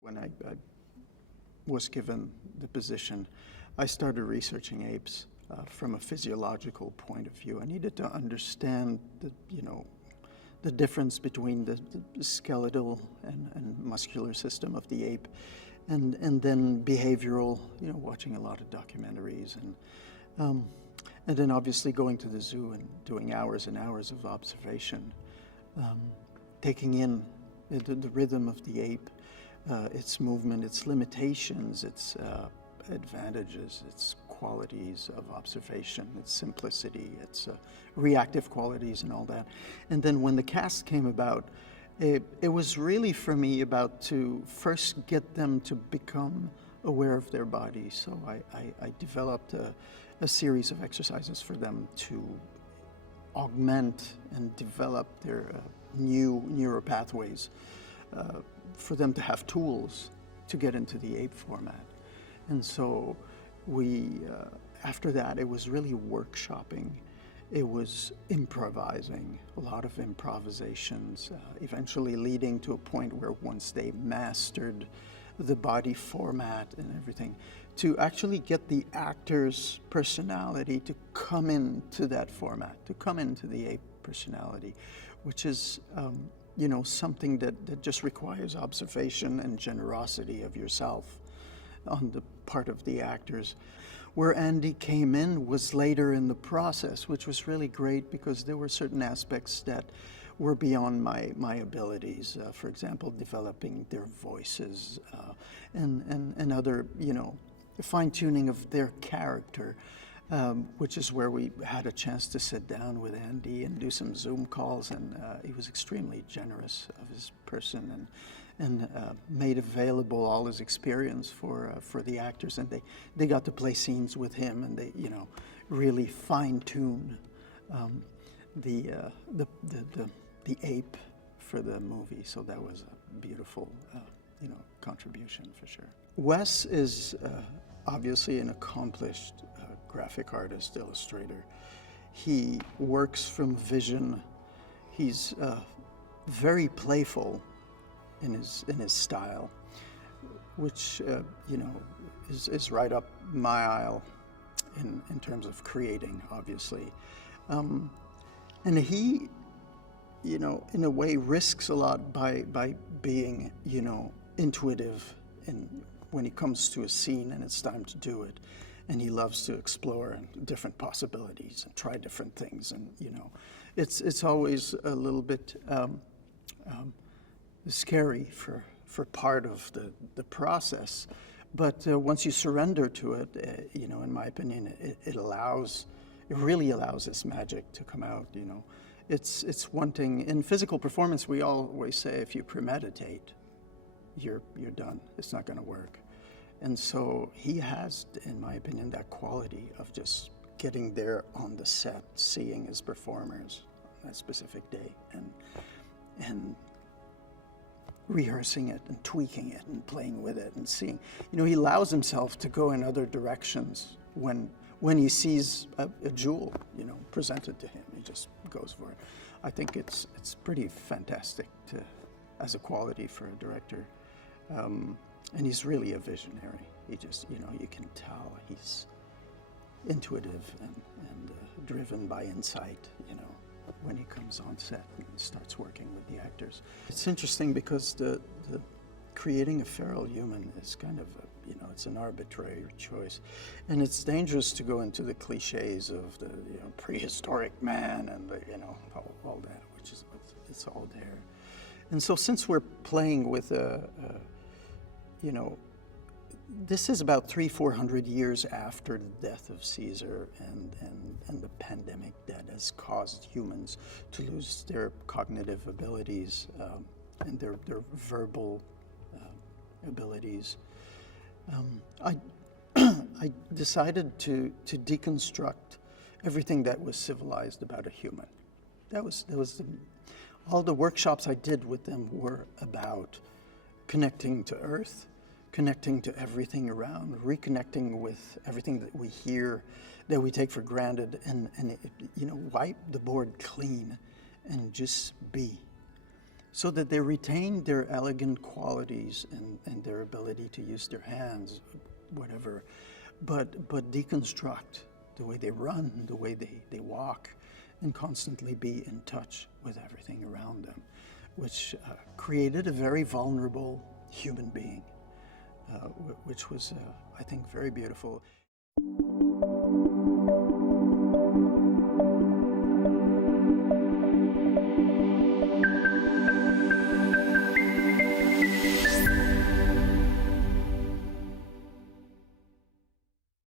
When I was given the position, I started researching apes from a physiological point of view. I needed to understand the difference between the skeletal and muscular system of the ape, and then behavioral. Watching a lot of documentaries, and then obviously going to the zoo and doing hours and hours of observation, taking in the rhythm of the ape. Its movement, its limitations, its advantages, its qualities of observation, its simplicity, its reactive qualities and all that. And then when the cast came about, it was really for me about to first get them to become aware of their bodies. So I developed a series of exercises for them to augment and develop their new neural pathways, for them to have tools to get into the ape format. And so we, after that, it was really workshopping. It was improvising, a lot of improvisations, eventually leading to a point where once they mastered the body format and everything, to actually get the actor's personality to come into that format, to come into the ape personality, which is something that just requires observation and generosity of yourself on the part of the actors. Where Andy came in was later in the process, which was really great because there were certain aspects that were beyond my abilities. For example, developing their voices and other, fine-tuning of their character. Which is where we had a chance to sit down with Andy and do some Zoom calls, and he was extremely generous of his person and made available all his experience for the actors, and they got to play scenes with him, and they really fine-tune the ape for the movie. So that was a beautiful contribution for sure. Wes is obviously an accomplished graphic artist, illustrator. He works from vision. He's very playful in his style, which is right up my aisle in terms of creating, obviously. And he, in a way, risks a lot by being, intuitive when he comes to a scene and it's time to do it. And he loves to explore different possibilities and try different things. And, it's always a little bit scary for part of the process. But once you surrender to it, in my opinion, it really allows this magic to come out, It's one thing. In physical performance, we always say if you premeditate, you're done. It's not going to work. And so he has, in my opinion, that quality of just getting there on the set, seeing his performers on that specific day, and rehearsing it and tweaking it and playing with it and seeing. He allows himself to go in other directions when he sees a jewel, presented to him. He just goes for it. I think it's pretty fantastic as a quality for a director. And he's really a visionary. He just, you can tell he's intuitive and driven by insight, when he comes on set and starts working with the actors. It's interesting because the creating a feral human is kind of it's an arbitrary choice, and it's dangerous to go into the cliches of the prehistoric man and the all that, which is it's all there. And so since we're playing with this is about 300-400 years after the death of Caesar and the pandemic that has caused humans to lose their cognitive abilities and their verbal abilities. I decided to deconstruct everything that was civilized about a human. All the workshops I did with them were about connecting to Earth, connecting to everything around, reconnecting with everything that we hear, that we take for granted, and wipe the board clean and just be. So that they retain their elegant qualities and their ability to use their hands, whatever, but deconstruct the way they run, the way they walk, and constantly be in touch with everything around them, which created a very vulnerable human being, which was, I think, very beautiful.